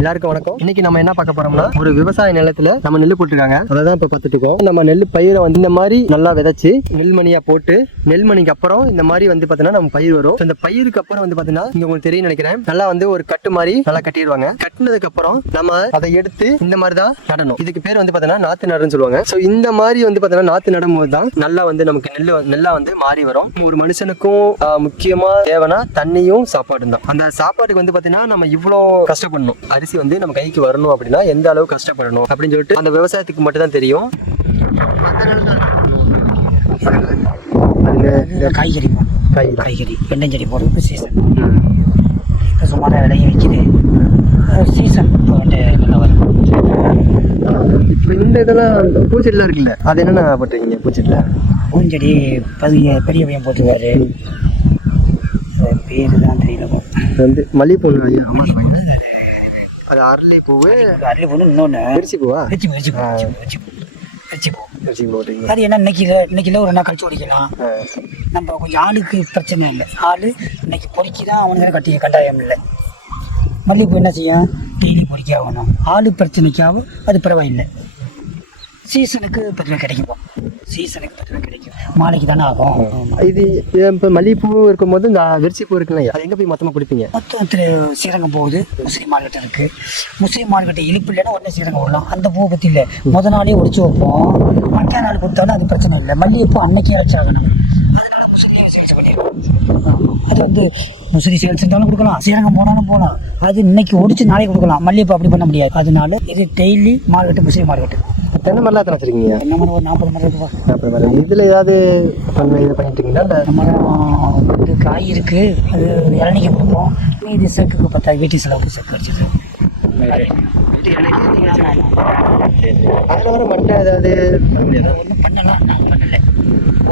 எல்லாருக்கும் வணக்கம். இன்னைக்கு நம்ம என்ன பார்க்க போறோம்னா, ஒரு விவசாய நிலத்துல நம்ம நெல் போட்டுருக்காங்க, அதான் இப்ப பார்த்துட்டு இருக்கோம். நம்ம நெல் பயிரை வந்து இந்த மாதிரி நல்லா விதைச்சு நெல்மணியா போட்டு, நெல்மணிக்கு அப்புறம் இந்த மாதிரி வந்து பாத்தீங்கன்னா நம்ம பயிர் வரும். இந்த பயிருக்கு அப்புறம் வந்து பாத்தீங்கன்னா இங்க உங்களுக்கு தெரியும் நினைக்கிறேன், நல்லா வந்து ஒரு கட்டு மாதிரி நல்லா கட்டிடுவாங்க. கட்டினதுக்கு அப்புறம் நம்ம அதை எடுத்து இந்த மாதிரி தான் நடணும். இதுக்கு பேர் வந்து பாத்தீங்கன்னா நாத்து நடுன்னு சொல்லுவாங்க. சோ இந்த மாதிரி வந்து பாத்தீங்கன்னா நாத்து நடும் போது தான் நல்லா வந்து நமக்கு நெல்லா வந்து மாறி வரும். ஒரு மனுஷனுக்கும் முக்கியமா தேவைன்னா தண்ணியும் சாப்பாடும் தான். அந்த சாப்பாட்டுக்கு வந்து பாத்தீங்கன்னா நம்ம இவ்வளோ கஷ்டப்படணும். அரிசி வந்து நம்ம கைக்கு வரணும் அப்படின்னா எந்த அளவு கஷ்டப்படணும் அப்படின்னு சொல்லிட்டு அந்த விவசாயத்துக்கு மட்டும் தான் தெரியும். காய்கறி வெண்டஞ்செடி போடுறது சீசன். இப்போ சுமாராக விலையை வைக்கிது சீசன் வந்து நல்லா வரும். இப்போ இந்த இதெல்லாம் பூச்செடிலாம் இருக்குல்ல, அது என்னென்ன போட்டுருக்கீங்க? பூஞ்செடி பெரிய பையன் போட்டுருக்காரு, பேர் தான் தெரியல. வந்து மல்லிகைப்பூ, அது அரளி பூவு, இன்னொன்று அரிசி பூவா, அது என்ன இன்னைக்கு ஒரு நாள் கழிச்சு ஓடிக்கலாம். நம்ம கொஞ்சம் ஆளுக்கு பிரச்சனை இல்லை, ஆளு இன்னைக்கு பொறுக்கிதான் அவனுக்கு கட்டாயம் இல்லை. மல்லிகைப்பூ என்ன செய்யும், டெய்லி பொறுக்கி ஆகணும். ஆளு பிரச்சனைக்காகவும் அது பரவாயில்லை. சீசனுக்கு பத்திரம் கிடைக்கும், மாலைக்கு தானே ஆகும். இது இப்போ மல்லிகைப்பூ இருக்கும்போது இந்த அரிசி பூ இருக்குல்ல, அது எங்கே போய் மொத்தமாக கொடுப்பீங்க? மொத்தத்தில் ஸ்ரீரங்கம் போகுது, முஸ்லீம் மார்க்கெட் இருக்குது. முஸ்லீம் மார்க்கெட்டை இழுப்பு இல்லைன்னா உடனே ஸ்ரீரங்கம் விடலாம். அந்த பூவை பற்றி இல்லை, முத நாளே ஒடிச்சு வைப்போம். மற்ற நாள் கொடுத்தாலும் அது பிரச்சனை இல்லை. மல்லிகைப்பூ அன்னைக்கே வச்சாகணும். அதனால முஸ்லீம் சேல்ஸ் பண்ணிடுவோம். அது வந்து முஸ்லீம் சேல்ஸ் இருந்தாலும் கொடுக்கலாம், ஸ்ரீரங்கம் போனாலும் போகலாம். அது இன்னைக்கு ஒடிச்சு நாளைக்கு கொடுக்கலாம். மல்லிகைப்பூ அப்படி பண்ண முடியாது. அதனால இது டெய்லி மார்க்கெட்டு, முஸ்லீம் மார்க்கெட்டு. தென்னை மரம் எத்தனை வச்சிருக்கீங்க? தென்னை மரம் ஒரு 40 மரம் இருக்குப்பா. 40 மரம். இதில் ஏதாவது இது பண்ணிட்டீங்களா? இல்லை மரம் வந்து காய் இருக்குது, அது இளநிக்கு கொடுப்போம். மீதி செக்குக்கு பார்த்தா வீட்டு செலவுக்கு செக்கு அடிச்சிது. அதில் வர மட்டை ஏதாவது ஒன்றும் பண்ணலாம், நாங்கள் பண்ணலை.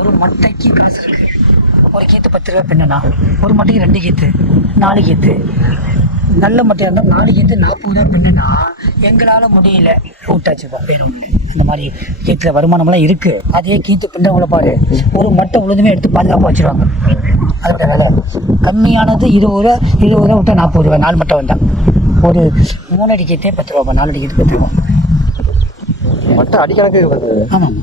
ஒரு மட்டைக்கு காசு இருக்குது. ஒரு கீத்து 10 ரூபா பெண்ணா, ஒரு மட்டைக்கு 2 கீத்து 4 கீத்து. நல்ல மட்டையாக இருந்தால் 4 கீத்து 40 ரூபா பெண்ணுன்னா எங்களால் முடியல, விட்டாச்சுப்போம். அந்த மாதிரி கீத்தில் வருமானம்லாம் இருக்குது. அதே கீத்து பின்னவங்கள பாரு, ஒரு மட்டை உழுதுமே எடுத்து பாதுகாப்பாக வச்சுருவாங்க. அதோட விலை கம்மியானது 20 ரூபா விட்டால் 40 ரூபா. 4 மட்டை வந்தால் ஒரு 3 அடி கீத்தே 10 ரூபா, 4 அடி கீத்து 10 ரூபா. மட்டை அடிக்கணக்கு. ஆமாம்,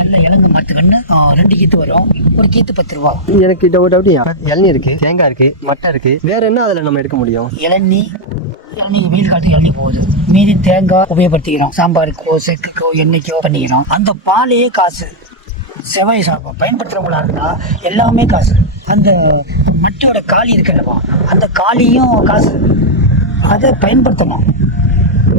நல்ல இளங்க மாட்டுக்கண்ணு 2 கீத்து வரும், ஒரு கீத்து 10 ரூபா. எனக்கு டவுட், இளநீ இருக்கு, தேங்காய் இருக்கு, மட்டை இருக்கு, வேற என்ன அதில் நம்ம எடுக்க முடியும்? இளநீ வெயில் காலத்துக்கு இளநீ போகுது. மீதி தேங்காய் உபயோகப்படுத்திக்கிறோம், சாம்பாருக்கோ செக்குக்கோ எண்ணெய்க்கோ பண்ணிக்கிறோம். அந்த பாலையே காசு. செவ்வாய் சாப்பிடும் பயன்படுத்துகிறவங்களா இருந்தா எல்லாமே காசு. அந்த மட்டையோட காலி இருக்குல்லவா, அந்த காலியும் காசு. அதை பயன்படுத்தணும்.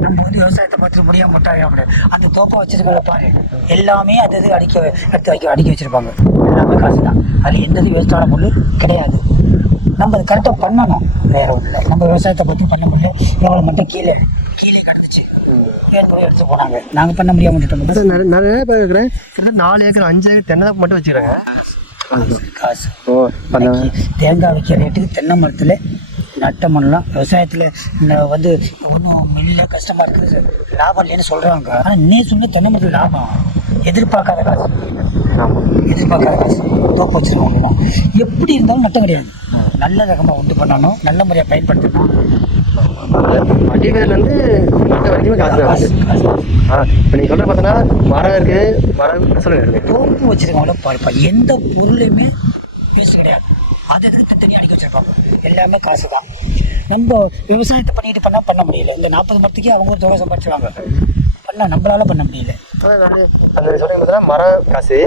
நம்ம வந்து விவசாயத்தை பார்த்துட்டு முடியாம முட்டாக முடியாது. அந்த தோப்பை வச்சிருக்கிற பாரு, எல்லாமே அது அடுக்கி வச்சிருப்பாங்க. எல்லாமே காசு தான். அது எந்தது வேஸ்டான பொருள் கிடையாது. நம்ம அதை கரெக்டாக பண்ணணும், வேற ஒன்றும் இல்லை. நம்ம விவசாயத்தை பற்றி பண்ண முடியல. எவ்வளோ மட்டும் கீழே கிடந்துச்சு, வேறு எடுத்து போனாங்க. நாங்கள் பண்ண முடியாமல் விட்டுட்டோம். நிறைய பேர் இருக்கிறேன், 4 ஏக்கர் 5 ஏக்கர் தென்னை மட்டும் வச்சுக்கிறாங்க. காசு தேங்காய் வைக்கிற ரேட்டுக்கு தென்னை மரத்தில் நட்டமெல்லாம் விவசாயத்தில் வந்து ஒன்றும் மில்ல கஷ்டமாக இருக்குது, லாபம் இல்லைன்னு சொல்கிறாங்க. ஆனால் இன்னும் சொன்ன தென்னை மரத்தில் லாபம் எதிர்பார்க்காத காசு. தோப்பு வச்சுருக்கோம். எப்படி இருந்தாலும் நட்டம் கிடையாது. நல்ல ரகமாக உண்டு பண்ணணும், நல்ல முறையாக பயன்படுத்தணும். அடிவேர்லேருந்து மட்டை வரைக்குமே காசு. இப்போ நீங்கள் சொல்கிற பார்த்தோன்னா மரம் இருக்குது, மரம் சொல்லுங்கள். தோப்பு வச்சுருக்கவங்கள பார்ப்பா, எந்த பொருளையுமே வேஸ்ட் கிடையாது. அது எதுக்கு தனியாக அடிக்க வச்சிருப்பாங்க. எல்லாமே காசு தான். நம்ம விவசாயத்தை பண்ணிட்டு பண்ண முடியல. இந்த 40 மரத்துக்கே அவங்க ஒரு தொகை சம்பாதிச்சுவாங்க. நம்மளால பண்ண முடியல. மரம் காசு,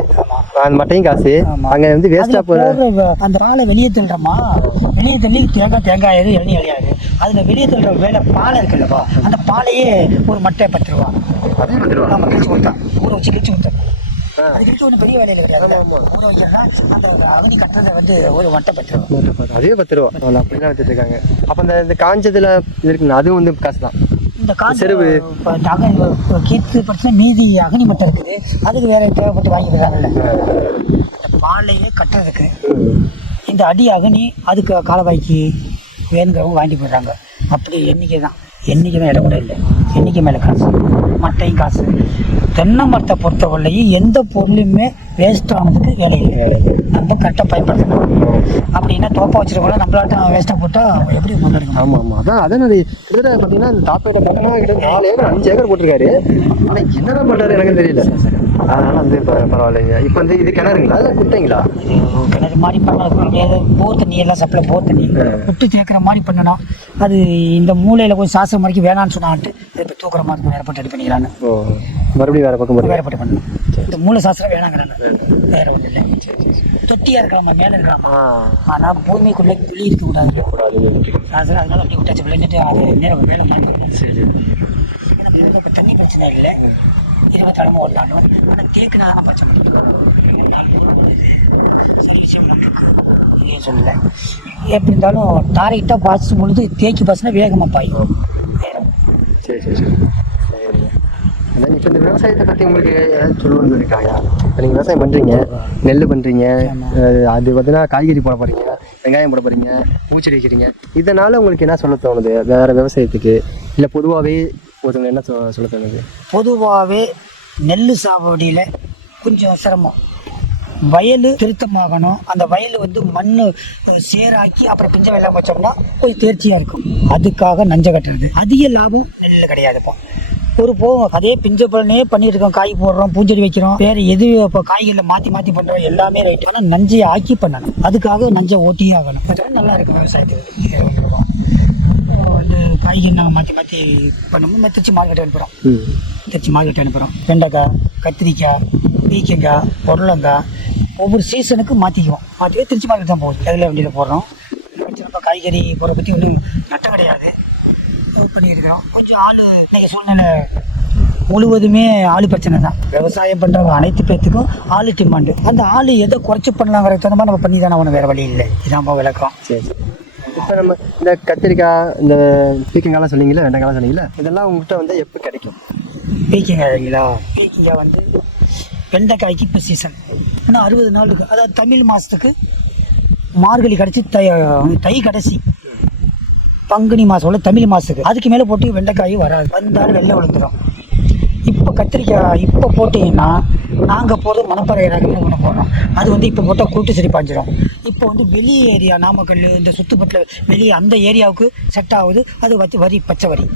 அந்த மட்டையும் காசு. அங்கே வந்து வேஸ்ட்டாக போகிற அந்த பாலை வெளியே தள்ளுறோமா, வெளியே தள்ளி தேங்காய் இளநீ அழியாது. அதில் வெளியே தள்ளுற வேலை பாலை இருக்குல்லப்பா, அந்த பாலையே ஒரு மட்டை 10 ரூபா. நம்ம கிழிச்சு கொடுத்தான், ஊற வச்சு கிழிச்சு கொடுத்தோம். அது கிழிச்சு ஒன்றும் பெரிய வேலையில் கிடையாது. ஊற வச்சோம்னா அந்த அகனி கட்டுறதை வந்து ஒரு மட்டை 10 ரூபா. அதே 10 ரூபா அப்படிலாம் வச்சுட்டு இருக்காங்க. அப்போ இந்த காஞ்சதில் இருக்குங்க, அதுவும் வந்து காசு தான். இந்த காசு கீத்து பிரச்சனை, மீதி அகனி மட்டை இருக்குது, அதுக்கு வேற தேவைப்பட்டு வாங்கி போயிடறாங்கல்ல. இந்த பாலையே கட்டுறதுக்கு இந்த அடி அகனி அதுக்கு காலவாய்க்கு வேணுங்கிறவங்க வாங்கி போயிடுறாங்க. அப்படி எண்ணிக்கை தான். என்றைக்குமே இடம் கூட இல்லை. என்றைக்கு மேலே காசு, மட்டையும் காசு. தென்னை மரத்தை பொறுத்தவரையும் எந்த பொருளுமே வேஸ்ட் ஆனதுக்கு வேலை இல்லை. நம்ம கரெக்டாக பயன்படுத்தணும். அப்படின்னா தோப்பை வச்சுருக்கோம் நம்மளாட்டம் வேஸ்ட்டாக போட்டால் எப்படி முன்னெடுக்கணும்? ஆமாம் அதான் கிட்டத்தட்ட பார்த்தீங்கன்னா இந்த தாப்பேட்டை பார்த்தோன்னா கிட்ட 4 ஏக்கர் 5 ஏக்கர் போட்டிருக்காரு. ஆனால் என்னதான் பண்ணுறாரு எனக்கு தெரியல. அதனால வந்து பரவாயில்லைங்க. இப்போ வந்து இது கிணறுங்களா இல்லை குட்டைங்களா? கிணறு மாதிரி பண்ணலாம். போர் தண்ணி எல்லாம் சப்ளை போர் தண்ணி விட்டு தேக்கிற மாதிரி பண்ணணும். அது இந்த மூலையில் கொஞ்சம் சாஸ்திரம் வரைக்கும் வேணான்னு சொன்னான்ட்டு இப்போ தூக்குற மாதிரி வேறு போட்டு ரெடி பண்ணிக்கிறான்னு. மறுபடியும் வேறு பக்கம் வேறு போட்டு பண்ணணும். இந்த மூளை சாஸ்திரம் வேணாங்கிறாங்க. வேறு ஒன்றும் இல்லை. தொட்டியாக இருக்கலாமா, மேலே இருக்கலாமா, ஆனால் பூமிக்குள்ளே குழி இருக்கக்கூடாது. சாஸ்திரம் அதனால அப்படி விட்டாச்சு. விளைஞ்சிட்டு அது நேரம் வேலை பண்ணணும். சரி. ஏன்னா இப்போ தண்ணி பிரச்சனை இல்லை. 20 தலைமை ஓடலாலும் ஆனால் தேக்குனா தான் பிரச்சனை. சரி விஷயம் சொல்லலை. எப்படி இருந்தாலும் டாரைட்டாக பாய்ச்சும் பொழுது தேக்கி பாய்ச்சினா வேகமாக பாயும். சரி சரி சரி. அதான் இப்போ இந்த விவசாயத்தை பற்றி உங்களுக்கு ஏதாவது சொல்லணும்னு இருக்காங்க? இப்போ நீங்கள் விவசாயம் பண்ணுறீங்க, நெல் பண்ணுறீங்க, அது பார்த்தீங்கன்னா காய்கறி போட போகிறீங்க, வெங்காயம் போட போகிறீங்க, பூச்செடி வைக்கிறீங்க. இதனால் உங்களுக்கு என்ன சொல்ல தோணுது வேறு விவசாயத்துக்கு? இல்லை பொதுவாகவே ஒருத்தவங்க என்ன சொல்ல தோணுது? பொதுவாகவே நெல் சாகுபடியில் கொஞ்சம் சிரமம். வயல் திருத்தமாகணும். அந்த வயல் வந்து மண் சேராக்கி அப்புறம் பிஞ்ச வெள்ளம் வச்சோம்னா கொஞ்சம் தேர்ச்சியாக இருக்கும். அதுக்காக நஞ்சை கட்டுறது. அதிக லாபம் நெல்லில் கிடையாதுப்போ. ஒரு போகும் அதே பிஞ்ச பலனே பண்ணிட்டு இருக்கோம். காய் போடுறோம், பூஞ்செடி வைக்கிறோம், வேறு எது இப்போ காய்கறியில் மாற்றி பண்ணுறோம். எல்லாமே ரைட்டு. ஆனால் நஞ்சையை ஆக்கி பண்ணணும். அதுக்காக நஞ்சை ஓட்டியே ஆகணும். அதனால நல்லா இருக்கும் விவசாயத்துக்கு. வந்து காய்கறி நாங்கள் மாற்றி பண்ணும்போது திருச்சி மார்க்கெட் அனுப்புகிறோம். திருச்சி மார்க்கெட் அனுப்புகிறோம். வெண்டைக்காய், கத்திரிக்காய், பீக்கங்காய், பொருளங்காய் ஒவ்வொரு சீசனுக்கும் மாற்றிக்குவோம். மாற்றிவே திருச்சி மார்க்கெட் தான் போகுது. அதில் வண்டியில் போடுறோம். நம்ம காய்கறி போகிற பற்றி ஒன்றும் நட்டம் கிடையாது. பண்ணியிருக்கிறோம். கொஞ்சம் ஆள் இன்றைக்கி சூழ்நிலை முழுவதுமே ஆள் பிரச்சனை தான். விவசாயம் பண்ணுறவங்க அனைத்து பேர்த்துக்கும் ஆள் டிமாண்டு. அந்த ஆள் எதை குறைச்சி பண்ணலாங்கிற தகுந்த மாதிரி நம்ம பண்ணி தானே ஒன்றும் வேறு வழி இல்லை. இதான் விளக்கம். சரி சரி. இப்போ நம்ம இந்த கத்திரிக்காய், இந்த பீக்கங்காய்லாம் சொன்னீங்களா, வெண்டைக்காய்லாம் சொன்னீங்களா, இதெல்லாம் உங்கள்கிட்ட வந்து எப்போ கிடைக்கும்? பீக்கங்காய்ங்களா? பீக்கங்காய் வந்து வெண்டைக்காய்க்கு இப்போ சீசன். ஆனால் 60 நாள் இருக்குது. அதாவது தமிழ் மாதத்துக்கு மார்கழி கிடச்சி தை கடைசி பங்குனி மாதம் உள்ள தமிழ் மாதத்துக்கு அதுக்கு மேலே போட்டு வெண்டைக்காய் வராது. வந்தாலும் வெள்ளை விழுந்துடும். இப்போ கத்திரிக்காய் இப்போ போட்டிங்கன்னா நாங்கள் போகிறது மணப்பாறை ரகம்னு ஒன்று போடுறோம். அது வந்து இப்போ போட்டால் கூட்டு சரி பாஞ்சிடும். இப்போ வந்து வெளி ஏரியா நாமக்கல் இந்த சுற்றுப்பட்டில் வெளியே அந்த ஏரியாவுக்கு செட் ஆகுது. அது வரி பச்சை வரி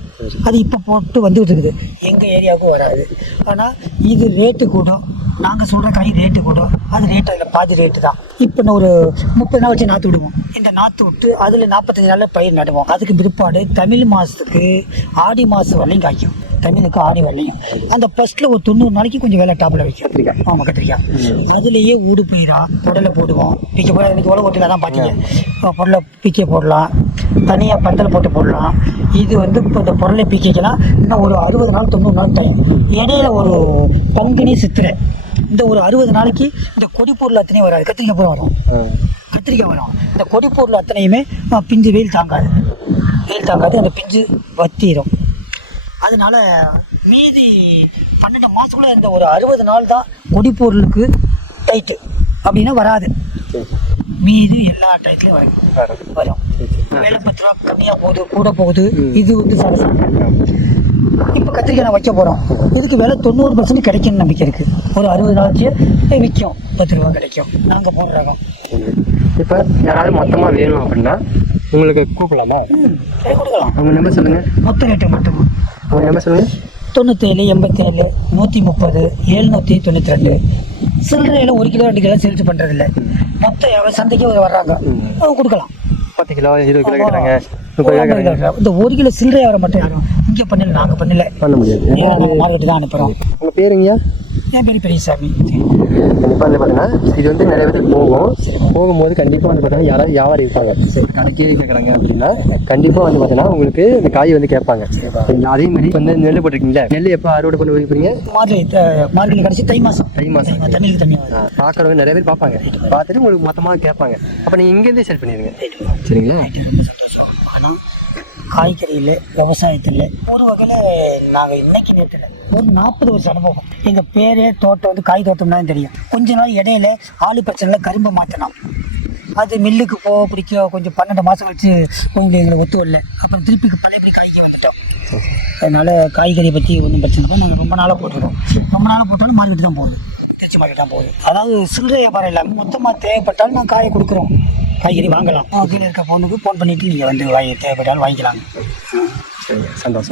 அது இப்போ போட்டு வந்துட்டு இருக்குது. எங்கள் ஏரியாவுக்கும் வராது. ஆனால் இது ரேட்டு கூடும். நாங்கள் சொல்கிற காய் ரேட்டு கூடும். அது ரேட்டு அதில் பாதி ரேட்டு தான். இப்போ நான் ஒரு 30 நாள் வச்சு நாற்று விடுவோம். இந்த நாற்று விட்டு அதில் 45 நாளில் பயிர் நடுவோம். அதுக்கு பிற்பாடு தமிழ் மாதத்துக்கு ஆடி மாதம் வரலையும் காய்க்கும். தமிழுக்கு ஆடி வரலையும் அந்த ஃபஸ்ட்டில் ஒரு 90 நாளைக்கு கொஞ்சம் வேலை டாப்பில் வைக்கும். கத்திரிக்காய். ஆமாம் கத்திரிக்காய். அதுலேயே ஊடு பயிரா பொடலை போடுவோம். பிக்க போட எனக்கு உழவு ஓட்டில் தான் பார்த்தீங்க. பொருளை பிக்க போடலாம், தனியாக பந்தல் போட்டு போடலாம். இது வந்து இப்போ இந்த பொருளை பிக்கலாம் இன்னும் ஒரு 60 நாள் 90 நாள் டைம். இடையில ஒரு பங்குனி சித்திரை இந்த ஒரு 60 நாளைக்கு இந்த கொடி பொருள் அத்தனையும் வராது. கத்திரிக்காய் பூரா வரும். கத்திரிக்காய் வரும். இந்த கொடி பொருள் அத்தனையுமே பிஞ்சு வெயில் தாங்காது. அந்த பிஞ்சு வத்திரும். அதனால மீதி 12 மாதத்துக்குள்ள இந்த ஒரு 60 நாள் தான் கொடி பொருளுக்கு டைட்டு அப்படின்னா வராது. மீதி எல்லா டைட்லையும் வரும். வேலை 10 ரூபா கம்மியாக போகுது, கூட போகுது. இது வந்து சரசம். இப்போ கத்திரிக்காய் நான் வைக்க போகிறோம். இதுக்கு விலை 90% கிடைக்கும்னு நம்பிக்கை இருக்குது. ஒரு 60 நாளைக்கு விற்கும். 10 ரூபா கிடைக்கும். நாங்கள் போடுற ரகம். இப்போ யாராவது மொத்தமாக வேணும் அப்படின்னா உங்களுக்கு கூப்பிடலாமா? கொடுக்கலாம். அவங்க நம்பர் சொல்லுங்கள். மொத்த ரேட்டு மட்டும் அவங்க நம்பர் சொல்லுங்கள். 97 87 130 792. சில்லறையில் 1 கிலோ 2 கிலோ சேல்ஸ் பண்ணுறதில்ல. மொத்த சந்தைக்கு வர்றாங்க, அவங்க கொடுக்கலாம். 10 கிலோ 20 கிலோ கேட்குறாங்க, 30 கிலோ கேட்குறாங்க. இந்த 1 கிலோ சில்லறை வர மட்டும் யாரும் இங்கே பண்ணல, நாங்கள் பண்ணல, பண்ண முடியாது. நாங்கள் மார்க்கெட்டு தான் அனுப்புகிறோம். உங்கள் பேருங்கய்யா? என் பேர் பெரியசாமி. கண்டிப்பாக வந்து பார்த்தீங்கன்னா இது வந்து நிறைய பேருக்கு போகும்போது கண்டிப்பாக வந்து பார்த்தீங்கன்னா யாராவது வியாபாரி இருப்பாங்க. கடைக்கே கேட்குறாங்க அப்படின்னா கண்டிப்பாக வந்து பார்த்தீங்கன்னா உங்களுக்கு இந்த காய் வந்து கேட்பாங்க. அதே மாதிரி வந்து நெல் போட்டிருக்கீங்களா, நெல் எப்போ அறுவடை பண்ணி வைப்பீங்க? மார்கழி கடைசி தை மாதம். தமிழுக்கு தண்ணி பார்க்குறவங்க நிறைய பேர் பார்ப்பாங்க. பார்த்துட்டு உங்களுக்கு மொத்தமாக கேட்பாங்க. அப்போ நீங்கள் இங்கேருந்தே செல் பண்ணிடுங்க. சரிங்களா? சந்தோஷம். ஆனால் காய்கறியில் விவசாயத்தில் ஒரு வகையில் நாங்கள் இன்னைக்கு நேரத்தில் ஒரு 40 வருஷம் அனுபவம். எங்கள் பேரே தோட்டம் வந்து காய் தோட்டம்னா தெரியும். கொஞ்ச நாள் இடையில ஆளு பிரச்சனையில் கரும்பு மாற்றினோம். அது மில்லுக்கு போக பிடிக்க கொஞ்சம் 12 மாதம் கழிச்சு கொஞ்சம் எங்களுக்கு ஒத்து வரல. அப்புறம் திருப்பி பழையபடி காய்க்கு வந்துட்டோம். அதனால் காய்கறி பற்றி ஒன்றும் பிரச்சனை இல்லை. நாங்கள் ரொம்ப நாளாக போட்டுருக்கோம். ரொம்ப நாளாக போட்டாலும் மார்க்கெட்டு தான் போகுது, திருச்சி மார்க்கெட் தான் போகுது. அதாவது சில்லறை வியாபாரம் இல்லாமல் மொத்தமாக தேவைப்பட்டாலும் நாங்கள் காயை கொடுக்குறோம். காய்கறி வாங்கலாம். கீழே இருக்க ஃபோனுக்கு ஃபோன் பண்ணிவிட்டு நீங்கள் வந்து தேவைப்பட்டாலும் வாங்கிக்கலாங்க. சந்தோஷம்.